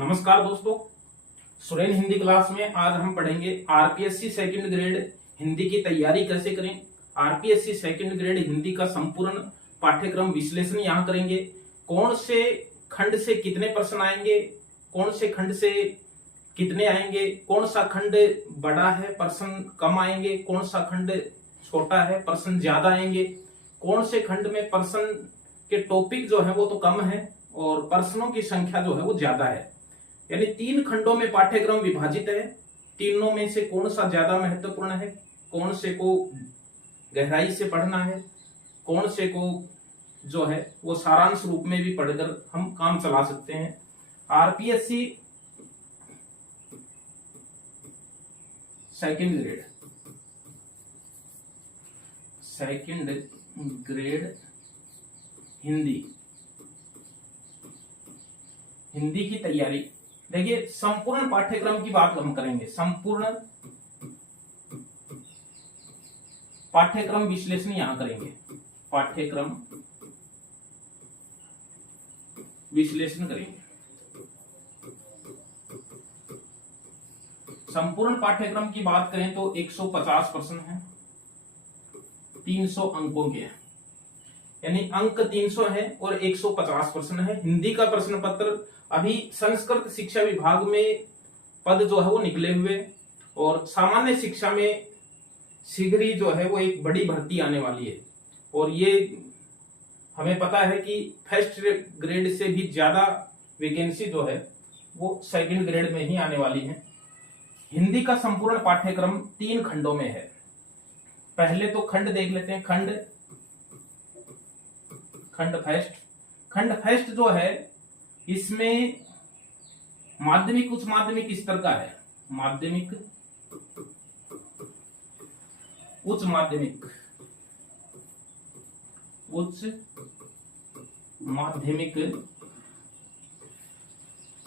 नमस्कार दोस्तों, सुरेन हिंदी क्लास में आज हम पढ़ेंगे आरपीएससी सेकंड ग्रेड हिंदी की तैयारी कैसे करें। आरपीएससी सेकंड ग्रेड हिंदी का संपूर्ण पाठ्यक्रम विश्लेषण यहाँ करेंगे। कौन से खंड से कितने प्रश्न आएंगे, कौन से खंड से कितने आएंगे, कौन सा खंड बड़ा है प्रश्न कम आएंगे, कौन सा खंड छोटा है प्रश्न ज्यादा आएंगे, कौन से खंड में प्रश्न के टॉपिक जो है वो तो कम है और प्रश्नों की संख्या जो है वो ज्यादा है। यानी 3 खंडों में पाठ्यक्रम विभाजित है। तीनों में से कौन सा ज्यादा महत्वपूर्ण है, कौन से को गहराई से पढ़ना है, कौन से को जो है वो सारांश रूप में भी पढ़कर हम काम चला सकते हैं। आरपीएससी सेकंड ग्रेड हिंदी की तैयारी। देखिए, संपूर्ण पाठ्यक्रम की बात हम करेंगे। संपूर्ण पाठ्यक्रम विश्लेषण यहां करेंगे, पाठ्यक्रम विश्लेषण करेंगे। संपूर्ण पाठ्यक्रम की बात करें तो 150 प्रश्न है, 300 अंकों के हैं। यानी अंक 300 है और 150 प्रश्न है। हिंदी का प्रश्न पत्र अभी संस्कृत शिक्षा विभाग में पद जो है वो निकले हुए और सामान्य शिक्षा में शीघ्र ही जो है वो एक बड़ी भर्ती आने वाली है और ये हमें पता है कि फर्स्ट ग्रेड से भी ज्यादा वैकेंसी जो है वो सेकंड ग्रेड में ही आने वाली है। हिंदी का संपूर्ण पाठ्यक्रम 3 खंडों में है। पहले तो खंड देख लेते हैं। खंड फर्स्ट जो है इसमें माध्यमिक उच्च माध्यमिक स्तर का है। माध्यमिक उच्च माध्यमिक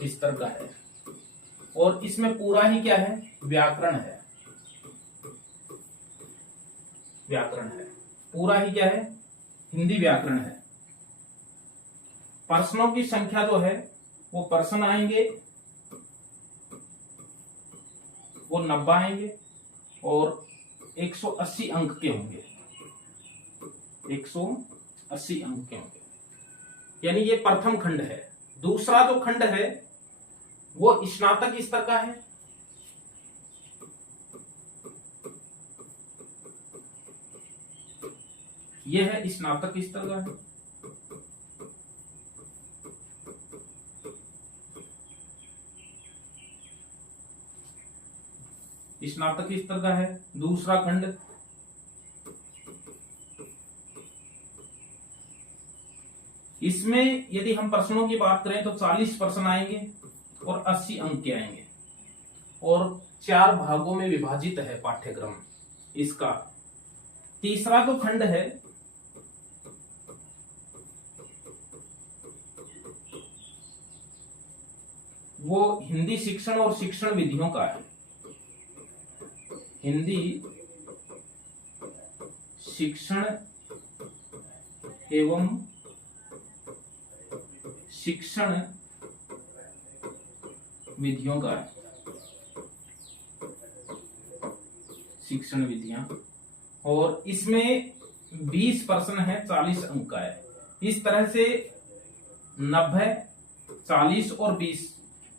स्तर का है और इसमें पूरा ही क्या है, व्याकरण है। पूरा ही क्या है, हिंदी व्याकरण है। प्रश्नों की संख्या जो है वो प्रश्न आएंगे वो 90 आएंगे और 180 अंक के होंगे। 180 अंक के होंगे। यानी ये प्रथम खंड है। दूसरा जो खंड है वो स्नातक स्तर का है। यह है स्नातक स्तर का है। स्नातक स्तर का है दूसरा खंड। इसमें यदि हम प्रश्नों की बात करें तो 40 प्रश्न आएंगे और 80 अंक के आएंगे और 4 भागों में विभाजित है पाठ्यक्रम इसका। तीसरा जो खंड है वो हिंदी शिक्षण और शिक्षण विधियों का है। हिंदी शिक्षण एवं शिक्षण विधियों का है। शिक्षण विधियां, और इसमें 20 प्रश्न है, 40 अंक का है। इस तरह से 90, 40 और 20,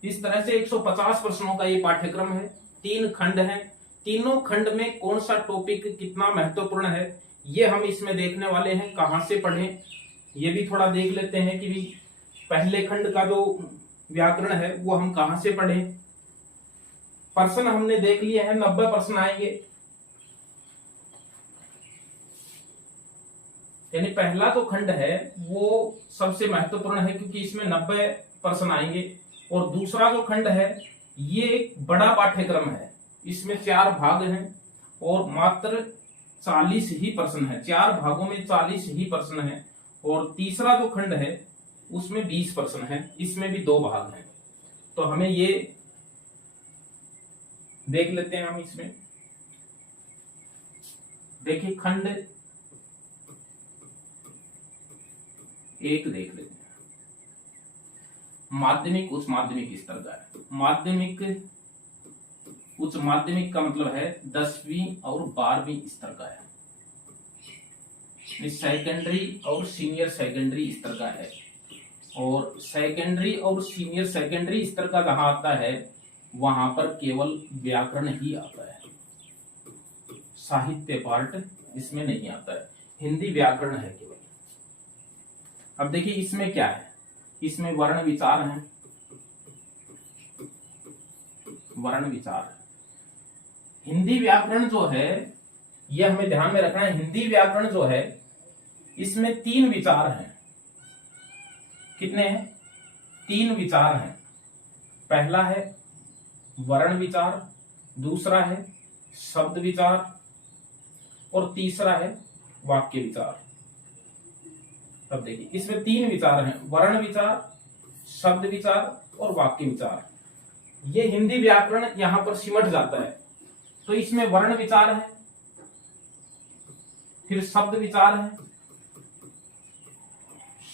इस तरह से 150 प्रश्नों का ये पाठ्यक्रम है। 3 खंड हैं। तीनों खंड में कौन सा टॉपिक कितना महत्वपूर्ण है ये हम इसमें देखने वाले हैं। कहां से पढ़ें ये भी थोड़ा देख लेते हैं कि भी पहले खंड का जो व्याकरण है वो हम कहां से पढ़ें। प्रश्न हमने देख लिए हैं, 90 प्रश्न आएंगे। यानी पहला जो खंड है वो सबसे महत्वपूर्ण है क्योंकि इसमें 90 प्रश्न आएंगे और दूसरा जो खंड है ये एक बड़ा पाठ्यक्रम है। इसमें 4 भाग हैं और मात्र 40 ही प्रश्न है। 4 भागों में 40 ही प्रश्न है और तीसरा जो खंड है उसमें 20 प्रश्न है। इसमें भी 2 भाग हैं। तो हमें ये देख लेते हैं। हम इसमें देखिए, खंड 1 देख लेते हैं। माध्यमिक उच्च माध्यमिक स्तर का है। माध्यमिक उच्च माध्यमिक का मतलब है 10वीं और 12वीं स्तर का है। सेकेंडरी और सीनियर सेकेंडरी स्तर का है। और सेकेंडरी और सीनियर सेकेंडरी स्तर का जहां आता है वहां पर केवल व्याकरण ही आता है, साहित्य पार्ट इसमें नहीं आता है, हिंदी व्याकरण है केवल। अब देखिए इसमें क्या है, इसमें वर्ण विचार है, वर्ण विचार। हिंदी व्याकरण जो है यह हमें ध्यान में रखना है। हिंदी व्याकरण जो है इसमें 3 विचार हैं। कितने हैं? 3 विचार हैं। पहला है वर्ण विचार, दूसरा है शब्द विचार और तीसरा है वाक्य विचार। अब देखिए इसमें 3 विचार हैं, वर्ण विचार, शब्द विचार और वाक्य विचार। ये हिंदी व्याकरण यहां पर सिमट जाता है। तो इसमें वर्ण विचार है, फिर शब्द विचार है,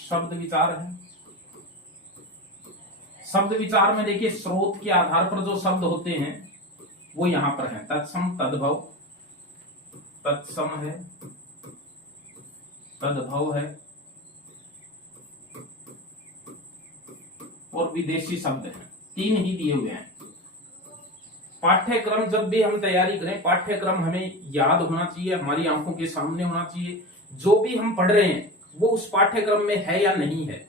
शब्द विचार है। शब्द विचार में देखिए स्रोत के आधार पर जो शब्द होते हैं वो यहां पर है। तत्सम, तद्भव, तत्सम है, तद्भव है और विदेशी शब्द है। 3 ही दिए हुए हैं। पाठ्यक्रम जब भी हम तैयारी करें, पाठ्यक्रम हमें याद होना चाहिए, हमारी आंखों के सामने होना चाहिए। जो भी हम पढ़ रहे हैं वो उस पाठ्यक्रम में है या नहीं है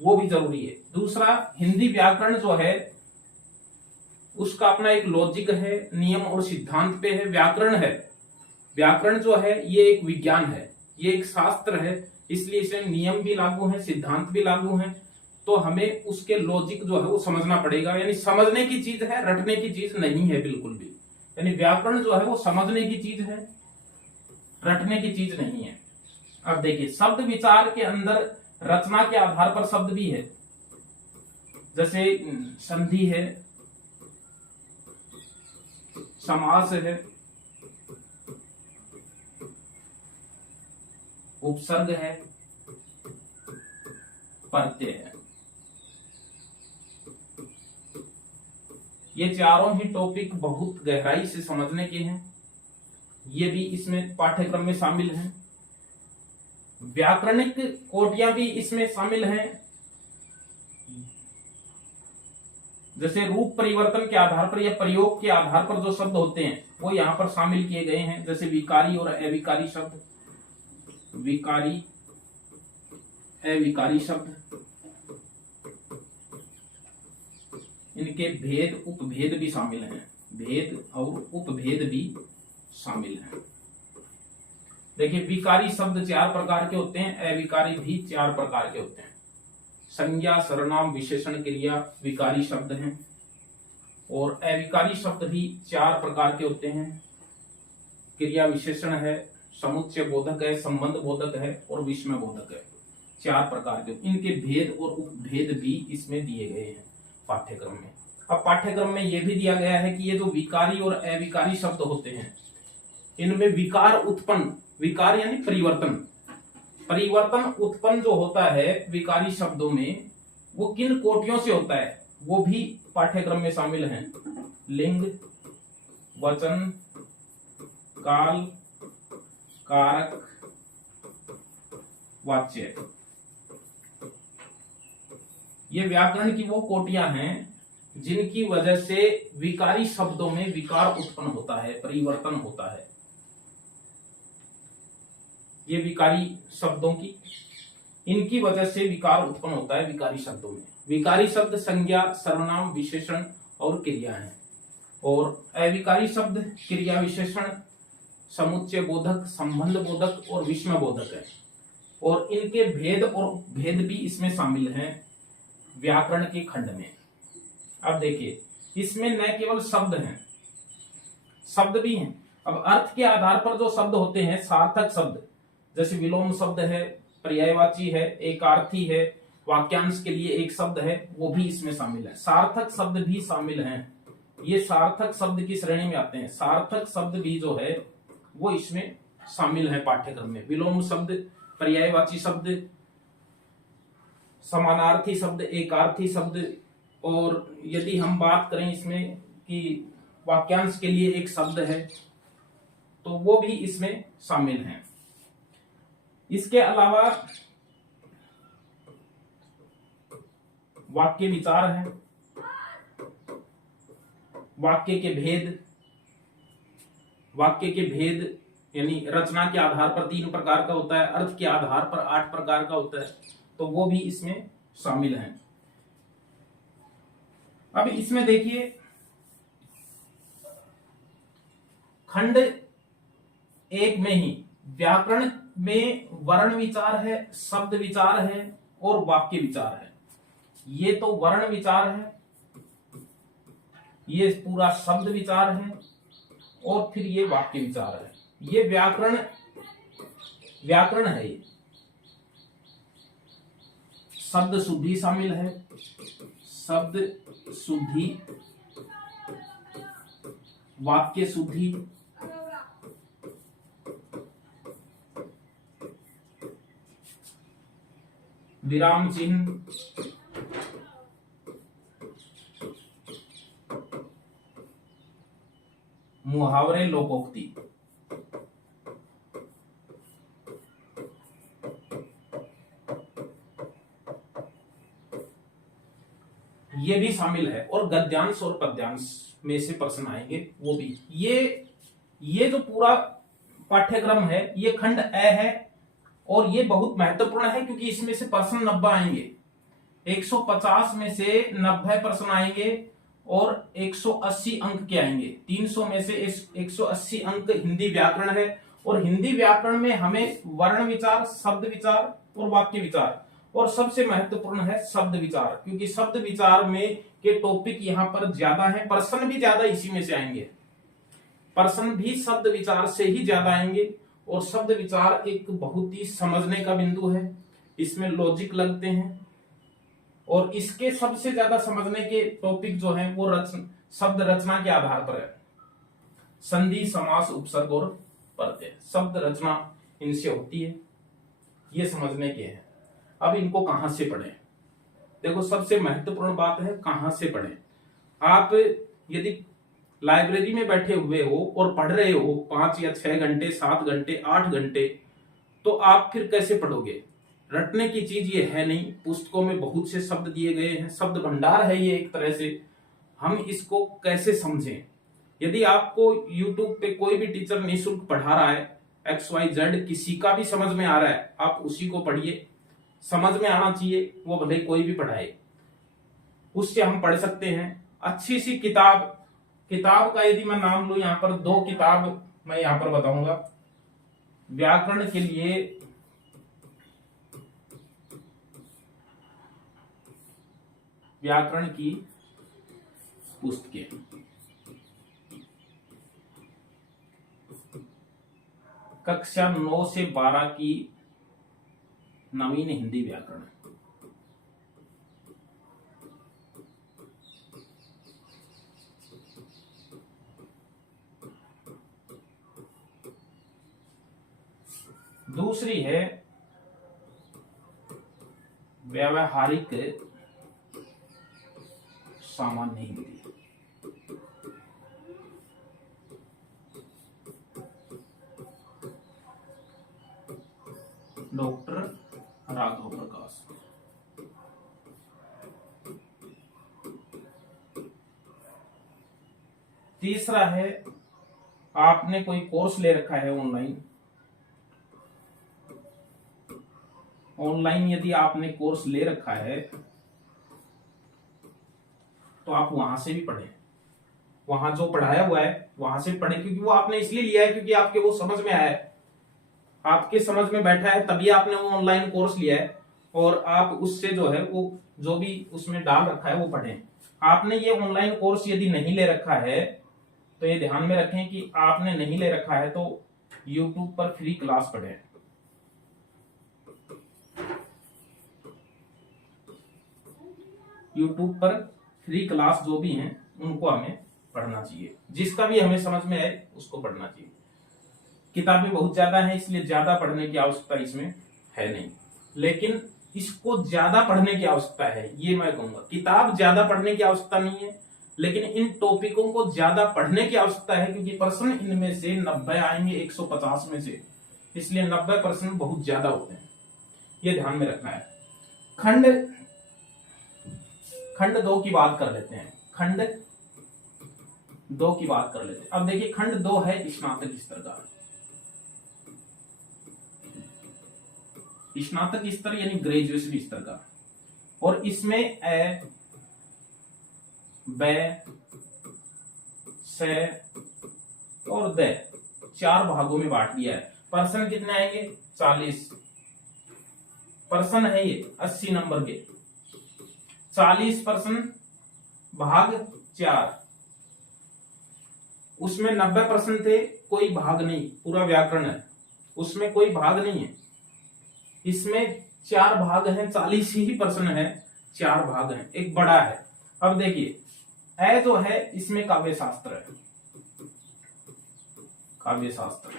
वो भी जरूरी है। दूसरा, हिंदी व्याकरण जो है उसका अपना एक लॉजिक है, नियम और सिद्धांत पे है। व्याकरण है, व्याकरण जो है ये एक विज्ञान है, ये एक शास्त्र है, इसलिए इसमें नियम भी लागू है, सिद्धांत भी लागू है। तो हमें उसके लॉजिक जो है वो समझना पड़ेगा। यानी समझने की चीज है, रटने की चीज नहीं है बिल्कुल भी। यानी व्याकरण जो है वो समझने की चीज है, रटने की चीज नहीं है। अब देखिए शब्द विचार के अंदर रचना के आधार पर शब्द भी है, जैसे संधि है, समास है, उपसर्ग है, प्रत्यय है। ये चारों ही टॉपिक बहुत गहराई से समझने के हैं। ये भी इसमें पाठ्यक्रम में शामिल हैं। व्याकरणिक कोटियां भी इसमें शामिल हैं। जैसे रूप परिवर्तन के आधार पर या प्रयोग के आधार पर जो शब्द होते हैं वो यहां पर शामिल किए गए हैं। जैसे विकारी और अविकारी शब्द, विकारी, अविकारी शब्द, इनके भेद उपभेद भी शामिल हैं। भेद और उपभेद भी शामिल हैं। देखिए विकारी शब्द 4 प्रकार के होते हैं, अविकारी भी 4 प्रकार के होते हैं। संज्ञा, सर्वनाम, विशेषण, क्रिया विकारी शब्द हैं। और अविकारी शब्द भी 4 प्रकार के होते हैं। क्रिया विशेषण है, समुच्चय बोधक है, संबंध बोधक है और विस्मय बोधक है। 4 प्रकार के। इनके भेद और उपभेद भी इसमें दिए गए हैं पाठ्यक्रम में। अब पाठ्यक्रम में यह भी दिया गया है कि ये जो विकारी और अविकारी शब्द होते हैं इनमें विकार उत्पन्न, विकार यानी परिवर्तन, परिवर्तन उत्पन्न जो होता है विकारी शब्दों में वो किन कोटियों से होता है वो भी पाठ्यक्रम में शामिल हैं। लिंग, वचन, काल, कारक, वाच्य। ये व्याकरण की वो कोटियां हैं जिनकी वजह से विकारी शब्दों में विकार उत्पन्न होता है, परिवर्तन होता है। ये विकारी शब्दों की, इनकी वजह से विकार उत्पन्न होता है विकारी शब्दों में। विकारी शब्द संज्ञा, सर्वनाम, विशेषण और क्रिया है। और अविकारी शब्द क्रिया विशेषण, समुच्चय बोधक, संबंध बोधक और विस्मय बोधक है। और इनके भेद और भेद भी इसमें शामिल हैं व्याकरण के खंड में। अब देखिए इसमें न केवल शब्द हैं, शब्द भी हैं। अब अर्थ के आधार पर जो शब्द होते हैं, सार्थक शब्द, जैसे विलोम शब्द है, पर्यायवाची है, एकार्थी है, वाक्यांश के लिए एक शब्द है, वो भी इसमें शामिल है। सार्थक शब्द भी शामिल हैं। ये सार्थक शब्द की श्रेणी में आते हैं। सार्थक शब्द भी जो है वो इसमें शामिल है पाठ्यक्रम में। विलोम शब्द, पर्यायवाची शब्द, समानार्थी शब्द, एकार्थी शब्द, और यदि हम बात करें इसमें कि वाक्यांश के लिए एक शब्द है तो वो भी इसमें शामिल हैं। इसके अलावा वाक्य विचार है, वाक्य के भेद, वाक्य के भेद यानी रचना के आधार पर 3 प्रकार का होता है, अर्थ के आधार पर 8 प्रकार का होता है, तो वो भी इसमें शामिल हैं। अब इसमें देखिए खंड 1 में ही व्याकरण में वर्ण विचार है, शब्द विचार है और वाक्य विचार है। ये तो वर्ण विचार है, ये पूरा शब्द विचार है और फिर ये वाक्य विचार है। ये व्याकरण है। ये शब्द शुद्धि शामिल है, शब्द शुद्धि, वाक्य शुद्धि, विराम चिन्ह, मुहावरे, लोकोक्ति। ये भी शामिल है और गद्यांश और पद्यांश में से प्रश्न आएंगे वो भी। ये जो पूरा पाठ्यक्रम है ये खंड ए है और ये बहुत महत्वपूर्ण है क्योंकि इसमें से प्रश्न 90 आएंगे। 150 में से 90 प्रश्न आएंगे और 180 अंक के आएंगे। 300 में से 180 अंक हिंदी व्याकरण है और हिंदी व्याकरण में हमें वर्ण विचार, शब्द विचार और वाक्य विचार, और सबसे महत्वपूर्ण है शब्द विचार, क्योंकि शब्द विचार में के टॉपिक यहाँ पर ज्यादा है, प्रश्न भी ज्यादा इसी में से आएंगे। प्रश्न भी शब्द विचार से ही ज्यादा आएंगे और शब्द विचार एक बहुत ही समझने का बिंदु है, इसमें लॉजिक लगते हैं और इसके सबसे ज्यादा समझने के टॉपिक जो हैं वो शब्द रचना के आधार पर है। संधि, समास, उपसर्ग और प्रत्यय, शब्द रचना इनसे होती है, ये समझने के हैं। अब इनको कहां से पढ़ें? देखो सबसे महत्वपूर्ण बात है कहां से पढ़ें। आप यदि लाइब्रेरी में बैठे हुए हो और पढ़ रहे हो 5 या 6 घंटे, 7 घंटे, 8 घंटे, तो आप फिर कैसे पढ़ोगे? रटने की चीज ये है नहीं। पुस्तकों में बहुत से शब्द दिए गए हैं, शब्द भंडार है ये एक तरह से। हम इसको कैसे समझें? यदि आपको YouTube पे कोई भी टीचर निःशुल्क पढ़ा रहा है, XYZ किसी का भी समझ में आ रहा है, आप उसी को पढ़िए। समझ में आना चाहिए, वो भले कोई भी पढ़ाए, उससे हम पढ़ सकते हैं। अच्छी सी किताब का यदि मैं नाम लूं, यहाँ पर 2 किताब मैं यहाँ पर बताऊंगा व्याकरण के लिए। व्याकरण की पुस्तकें, कक्षा 9 से 12 की नवीन हिंदी व्याकरण। दूसरी है व्यावहारिक सामान्य हिंदी। डॉक्टर राघव प्रकाश। तीसरा है आपने कोई कोर्स ले रखा है ऑनलाइन यदि आपने कोर्स ले रखा है तो आप वहां से भी पढ़ें। वहां जो पढ़ाया हुआ है वहां से पढ़ें, क्योंकि वो आपने इसलिए लिया है क्योंकि आपके वो समझ में आया है, आपके समझ में बैठा है, तभी आपने वो ऑनलाइन कोर्स लिया है और आप उससे जो है वो जो भी उसमें डाल रखा है वो पढ़ें। आपने ये ऑनलाइन कोर्स यदि नहीं ले रखा है तो ये ध्यान में रखें कि आपने नहीं ले रखा है तो YouTube पर फ्री क्लास पढ़ें। YouTube पर फ्री क्लास जो भी हैं उनको हमें पढ़ना चाहिए, जिसका भी हमें समझ में आए उसको पढ़ना चाहिए। किताबें बहुत ज्यादा हैं इसलिए ज्यादा पढ़ने की आवश्यकता इसमें है नहीं, लेकिन इसको ज्यादा पढ़ने की आवश्यकता है, ये मैं कहूंगा। किताब ज्यादा पढ़ने की आवश्यकता नहीं है, लेकिन इन टॉपिकों को ज्यादा पढ़ने की आवश्यकता है, क्योंकि प्रश्न इनमें से 90 आएंगे 150 में से, इसलिए 90 प्रश्न बहुत ज्यादा होते हैं, ये ध्यान में रखना है। खंड 2 की बात कर लेते हैं। खंड 2 की बात कर लेते हैं। अब देखिए खंड 2 है स्नातक स्तर का। स्नातक स्तर यानी ग्रेजुएशन स्तर का, और इसमें ए, ब, स और द 4 भागों में बांट दिया है। प्रश्न कितने आएंगे? 40 प्रश्न है ये 80 नंबर के। 40 प्रश्न भाग 4, उसमें 90 प्रश्न थे, कोई भाग नहीं, पूरा व्याकरण है, उसमें कोई भाग नहीं है। इसमें 4 भाग हैं, 40 ही प्रश्न है, 4 भाग हैं, एक बड़ा है। अब देखिए ए जो है इसमें काव्य शास्त्र है, काव्य शास्त्र।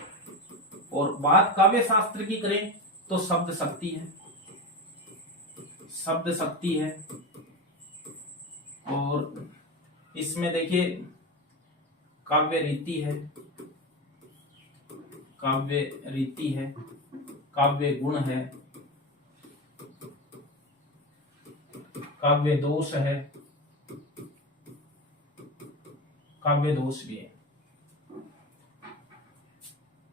और बात काव्य शास्त्र की करें तो शब्द शक्ति है, शब्द शक्ति है। और इसमें देखिए काव्य रीति है, काव्य रीति है, काव्य गुण है, काव्य दोष है, काव्य दोष भी है,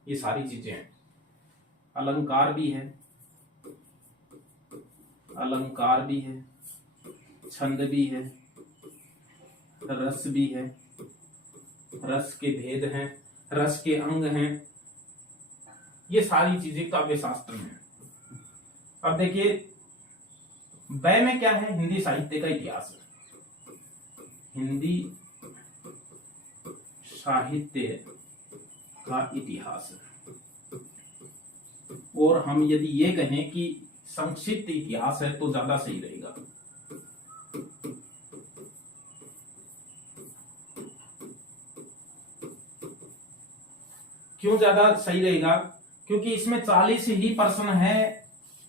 ये सारी चीजें हैं। अलंकार भी है, अलंकार भी है, छंद भी है, रस भी है, रस के भेद हैं, रस के अंग हैं, ये सारी चीजें काव्य शास्त्र में। अब देखिए ब में क्या है? हिंदी साहित्य का इतिहास है, हिंदी साहित्य का इतिहास है। और हम यदि ये कहें कि संक्षिप्त इतिहास है तो ज्यादा सही रहेगा। क्यों ज्यादा सही रहेगा? क्योंकि इसमें 40 ही प्रश्न है,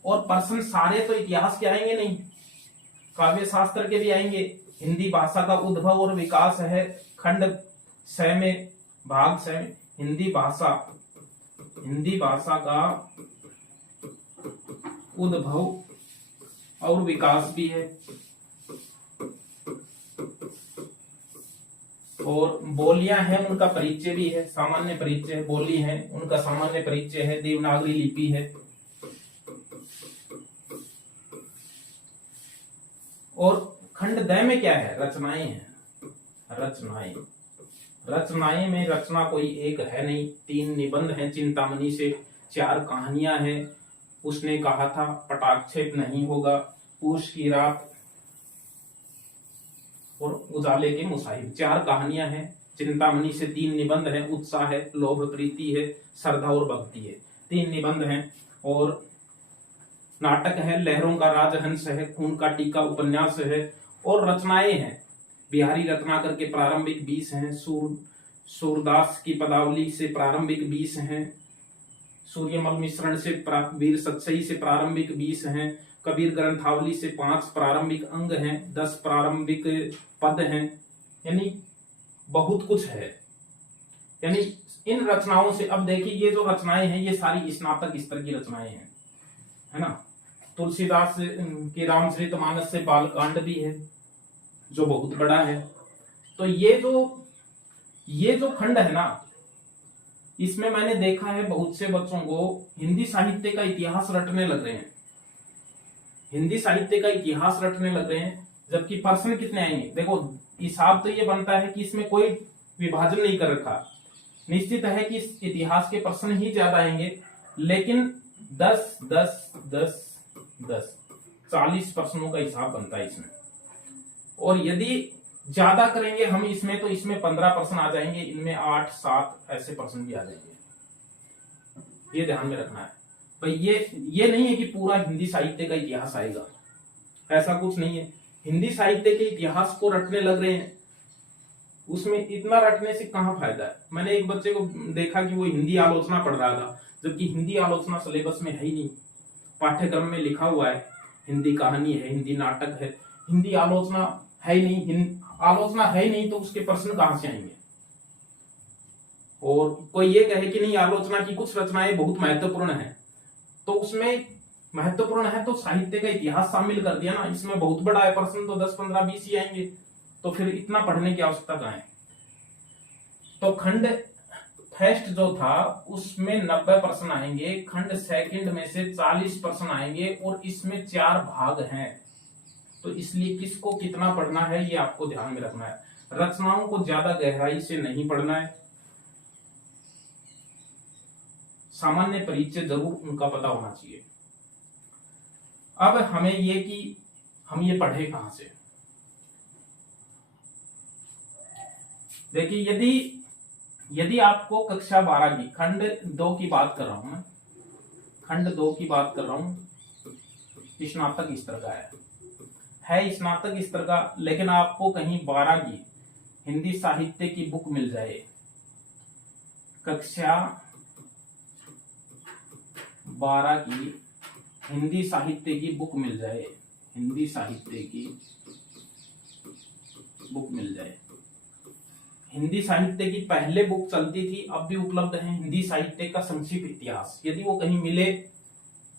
और प्रश्न सारे तो इतिहास के आएंगे नहीं, काव्य शास्त्र के भी आएंगे। हिंदी भाषा का उद्भव और विकास है खंड 6 में, भाग 6 में। हिंदी भाषा का उद्भव और विकास भी है, और बोलियां हैं उनका परिचय भी है, सामान्य परिचय है, बोली है उनका सामान्य परिचय है, देवनागरी लिपि है। और खंड द में क्या है? रचनाएं हैं, रचनाएं। रचनाएं में रचना कोई एक है नहीं, 3 निबंध हैं चिंतामणि से, 4 कहानियां हैं। उसने कहा था पटाक्षेप नहीं होगा, पूष की रात और उजाले के मुसाहिब, 4 कहानियां हैं। चिंतामणि से 3 निबंध हैं, उत्साह है, लोभ प्रीति है, श्रद्धा और भक्ति है, 3 निबंध हैं। और नाटक है, लहरों का राजहंस है, खून का टीका उपन्यास है। और रचनाएं हैं, बिहारी रत्नाकर के प्रारंभिक 20 हैं, सूरदास की पदावली से प्रारंभिक 20 हैं, सूर्यमल मिश्रण से वीर सतसई से प्रारंभिक 20 हैं, कबीर ग्रंथावली से 5 प्रारंभिक अंग हैं, 10 प्रारंभिक पद हैं, यानी बहुत कुछ है। यानी इन रचनाओं से, अब देखिए ये जो रचनाएं हैं ये सारी स्नातक स्तर की रचनाएं हैं, है ना। तुलसीदास के रामचरितमानस से बालकांड भी है जो बहुत बड़ा है। तो ये जो खंड है ना, इसमें मैंने देखा है बहुत से बच्चों को हिंदी साहित्य का इतिहास रटने लग रहे हैं, हिंदी साहित्य का इतिहास रटने लग रहे हैं, जबकि प्रश्न कितने आएंगे? देखो हिसाब तो ये बनता है कि इसमें कोई विभाजन नहीं कर रखा, निश्चित है कि इस इतिहास के प्रश्न ही ज्यादा आएंगे, लेकिन 10 10 10 10 40 प्रश्नों का हिसाब बनता है इसमें। और यदि ज्यादा करेंगे हम इसमें तो इसमें 15 प्रश्न आ जाएंगे, इनमें 8 7 ऐसे प्रश्न भी आ जाएंगे, ये ध्यान में रखना है भाई। ये नहीं है कि पूरा हिंदी साहित्य का इतिहास आएगा, ऐसा कुछ नहीं है। हिंदी साहित्य के इतिहास को रटने लग रहे हैं, उसमें इतना रटने से कहां फायदा है। मैंने एक बच्चे को देखा कि वो हिंदी आलोचना पढ़ रहा था, जबकि हिंदी आलोचना सिलेबस में है ही नहीं, पाठ्यक्रम में लिखा हुआ है हिंदी कहानी है, हिंदी नाटक है, हिंदी आलोचना है ही नहीं, आलोचना है ही नहीं तो उसके प्रश्न कहां से आएंगे। और कोई ये कहे कि नहीं आलोचना की कुछ रचनाएं बहुत महत्वपूर्ण है, तो उसमें महत्वपूर्ण है तो साहित्य का इतिहास शामिल कर दिया ना, इसमें बहुत बड़ा है प्रश्न तो 10 15 20 ही आएंगे, तो फिर इतना पढ़ने की आवश्यकता कहां है। तो खंड फर्स्ट जो था उसमें 90 प्रश्न आएंगे, खंड सेकंड में से 40 प्रश्न आएंगे और इसमें 4 भाग हैं, तो इसलिए किसको कितना पढ़ना है ये आपको ध्यान में रखना है। रचनाओं को ज्यादा गहराई से नहीं पढ़ना है, सामान्य परिचय जरूर उनका पता होना चाहिए। अब हमें ये कि हम ये पढ़े कहां से। देखिए यदि आपको कक्षा 12 की खंड 2 की बात कर रहा हूं मैं, खंड 2 की बात कर रहा हूं, स्नातक स्तर का है स्नातक स्तर का, लेकिन आपको कहीं 12 की हिंदी साहित्य की बुक मिल जाए, कक्षा 12 की हिंदी साहित्य की बुक मिल जाए, हिंदी साहित्य की बुक मिल जाए। हिंदी साहित्य की पहले बुक चलती थी, अब भी उपलब्ध है, हिंदी साहित्य का संक्षिप्त इतिहास। यदि वो कहीं मिले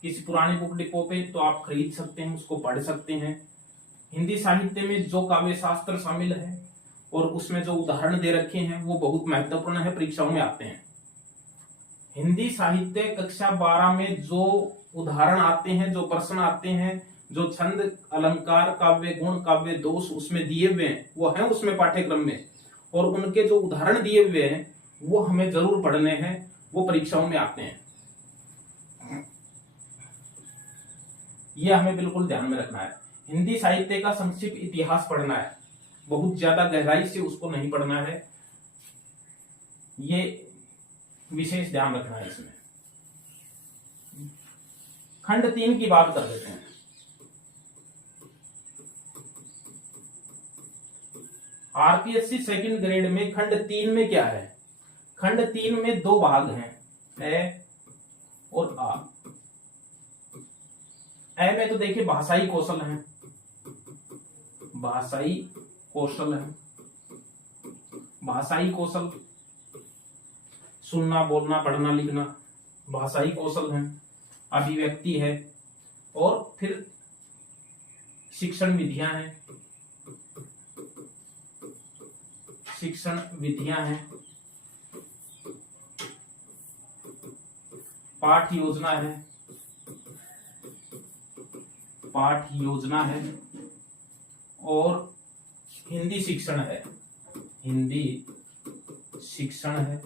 किसी पुराने बुक डिपो पे तो आप खरीद सकते हैं, उसको पढ़ सकते हैं। हिंदी साहित्य में जो काव्य शास्त्र शामिल है और उसमें जो उदाहरण दे रखे हैं वो बहुत महत्वपूर्ण है, परीक्षाओं में आते हैं। हिंदी साहित्य कक्षा 12 में जो उदाहरण आते हैं, जो प्रश्न आते हैं, जो छंद अलंकार काव्य गुण काव्य दोष उसमें दिए हुए हैं वो है उसमें पाठ्यक्रम में, और उनके जो उदाहरण दिए हुए हैं वो हमें जरूर पढ़ने हैं, वो परीक्षाओं में आते हैं। ये हमें बिल्कुल ध्यान में रखना है। हिंदी साहित्य का संक्षिप्त इतिहास पढ़ना है, बहुत ज्यादा गहराई से उसको नहीं पढ़ना है, ये विशेष ध्यान रखना है इसमें। खंड 3 की बात कर लेते हैं। आरपीएससी सेकंड ग्रेड में खंड 3 में क्या है, खंड 3 में 2 भाग हैं, ए और आ। ए में तो देखिए भाषाई कौशल है, भाषाई कौशल है, भाषाई कौशल सुनना बोलना पढ़ना लिखना भाषाई कौशल है, अभिव्यक्ति है, और फिर शिक्षण विधियां हैं, शिक्षण विधियां हैं, पाठ योजना है, पाठ योजना है, और हिंदी शिक्षण है, हिंदी शिक्षण है,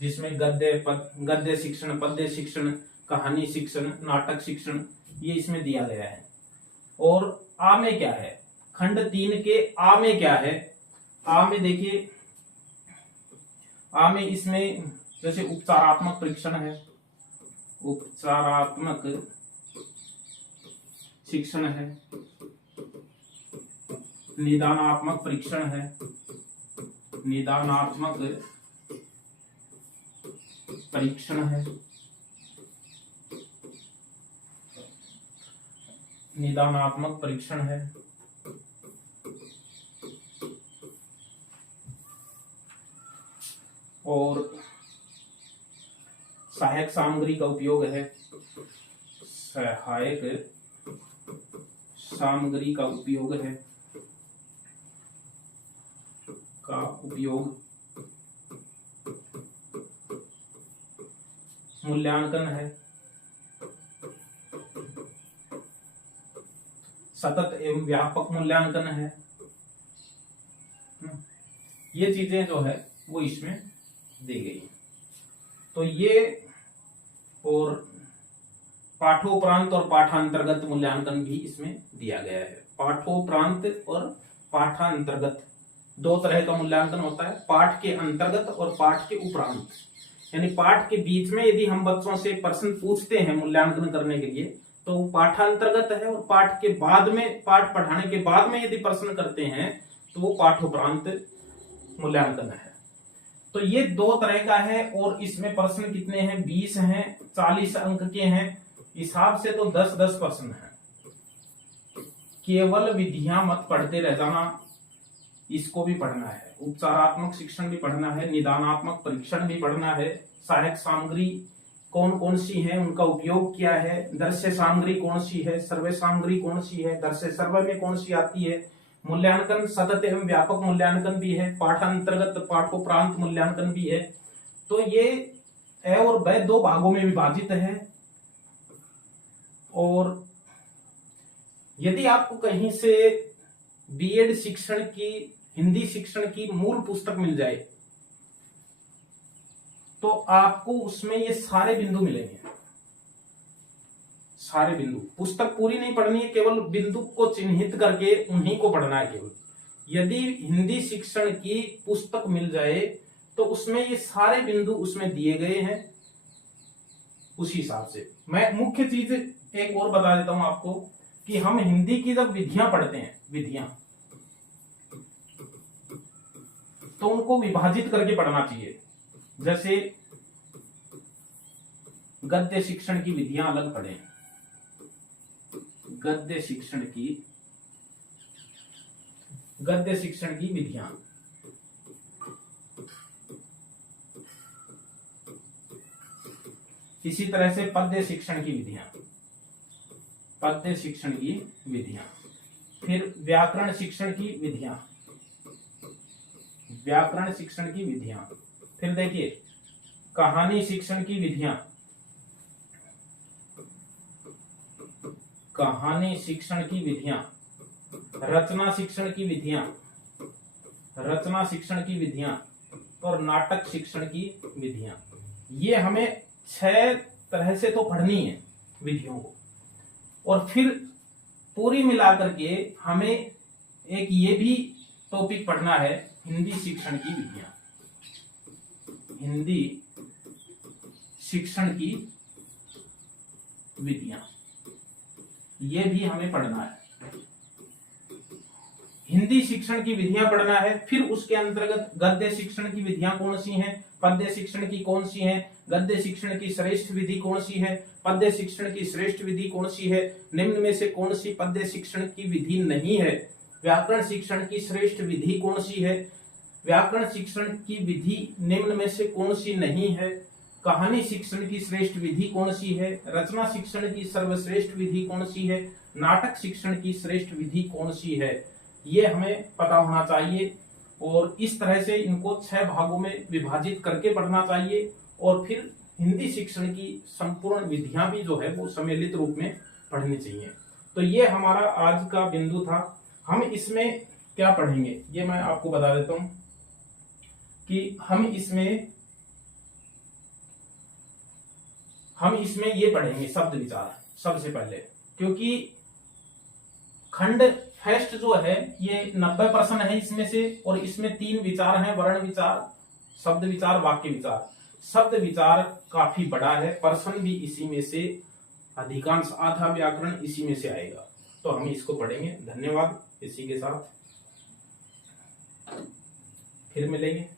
जिसमें गद्य शिक्षण, पद्य शिक्षण, कहानी शिक्षण, नाटक शिक्षण ये इसमें दिया गया है। और आ में क्या है, खंड 3 के आ में क्या है, आ में देखिए आ में इसमें जैसे उपचारात्मक परीक्षण है, उपचारात्मक शिक्षण है, निदानात्मक परीक्षण है, निदानात्मक परीक्षण है, निदानात्मक परीक्षण है, और सहायक सामग्री का उपयोग है, सहायक सामग्री का उपयोग है, का उपयोग, मूल्यांकन है, सतत एवं व्यापक मूल्यांकन है। ये चीजें जो है वो इसमें दी गई। तो ये और पाठोपरांत और पाठांतर्गत मूल्यांकन भी इसमें दिया गया है। पाठोपरांत और पाठांतर्गत 2 तरह का मूल्यांकन होता है, पाठ के अंतर्गत और पाठ के उपरांत। यानी पाठ के बीच में यदि हम बच्चों से प्रश्न पूछते हैं मूल्यांकन करने के लिए तो वो पाठांतर्गत है, और पाठ के बाद में, पाठ पढ़ाने के बाद में यदि प्रश्न करते हैं तो वो पाठोपरांत मूल्यांकन है। तो ये 2 तरह का है, और इसमें प्रश्न कितने हैं, 20 हैं, 40 अंक के हैं। हिसाब से तो 10-10 प्रश्न है। केवल विधियां मत पढ़ते रह जाना, इसको भी पढ़ना है। उपचारात्मक शिक्षण भी पढ़ना है, निदानात्मक परीक्षण भी पढ़ना है, सहायक सामग्री कौन कौन सी है, उनका उपयोग क्या है, दृश्य सामग्री कौन सी है, सर्वे सामग्री कौन सी है, दृश्य सर्वे में कौन सी आती है, मूल्यांकन सतत एवं व्यापक मूल्यांकन भी है, पाठांतर्गत पाठोपरांत मूल्यांकन भी है। तो ये ए और ब 2 भागों में विभाजित है। और यदि आपको कहीं से बीएड शिक्षण की, हिंदी शिक्षण की मूल पुस्तक मिल जाए तो आपको उसमें ये सारे बिंदु मिलेंगे, सारे बिंदु। पुस्तक पूरी नहीं पढ़नी है, केवल बिंदु को चिन्हित करके उन्हीं को पढ़ना है केवल। यदि हिंदी शिक्षण की पुस्तक मिल जाए तो उसमें ये सारे बिंदु उसमें दिए गए हैं उसी हिसाब से। मैं मुख्य चीज एक और बता देता हूं आपको कि हम हिंदी की जब विधियां पढ़ते हैं, विधियां, तो उनको विभाजित करके पढ़ना चाहिए। जैसे गद्य शिक्षण की विधियां अलग पढ़ें, गद्य शिक्षण की विधियां, इसी तरह से पद्य शिक्षण की विधियां, फिर व्याकरण शिक्षण की विधियां, फिर देखिए कहानी शिक्षण की विधियां, रचना शिक्षण की विधियां और नाटक शिक्षण की विधियां। ये हमें 6 तरह से तो पढ़नी है विधियों को। और फिर पूरी मिलाकर के हमें एक ये भी टॉपिक पढ़ना है, हिंदी शिक्षण की विधियां, ये भी हमें पढ़ना है। हिंदी शिक्षण की विधियां पढ़ना है। फिर उसके अंतर्गत गद्य शिक्षण की विधियां कौन सी हैं, पद्य शिक्षण की कौन सी हैं, गद्य शिक्षण की श्रेष्ठ विधि कौन सी है, पद्य शिक्षण की श्रेष्ठ विधि कौन सी है, निम्न में से कौन सी पद्य शिक्षण की विधि नहीं है, व्याकरण शिक्षण की श्रेष्ठ विधि कौन सी है, व्याकरण शिक्षण की विधि निम्न में से कौन सी नहीं है, कहानी शिक्षण की श्रेष्ठ विधि कौन सी है, रचना शिक्षण की सर्वश्रेष्ठ विधि कौन सी है, नाटक शिक्षण की श्रेष्ठ विधि कौन सी है, ये हमें पता होना चाहिए। और इस तरह से इनको 6 भागों में विभाजित करके पढ़ना चाहिए। और फिर हिंदी शिक्षण की संपूर्ण विधियां भी जो है वो सम्मिलित रूप में पढ़नी चाहिए। तो ये हमारा आज का बिंदु था। हम इसमें क्या पढ़ेंगे ये मैं आपको बता देता हूं कि हम इसमें ये पढ़ेंगे शब्द विचार सबसे पहले, क्योंकि खंड फर्स्ट जो है ये 90 प्रश्न है इसमें से। और इसमें 3 विचार हैं, वर्ण विचार, शब्द विचार, वाक्य विचार। शब्द विचार काफी बड़ा है, प्रश्न भी इसी में से अधिकांश, आधा व्याकरण इसी में से आएगा। तो हम इसको पढ़ेंगे। धन्यवाद। इसी के साथ फिर मिलेंगे।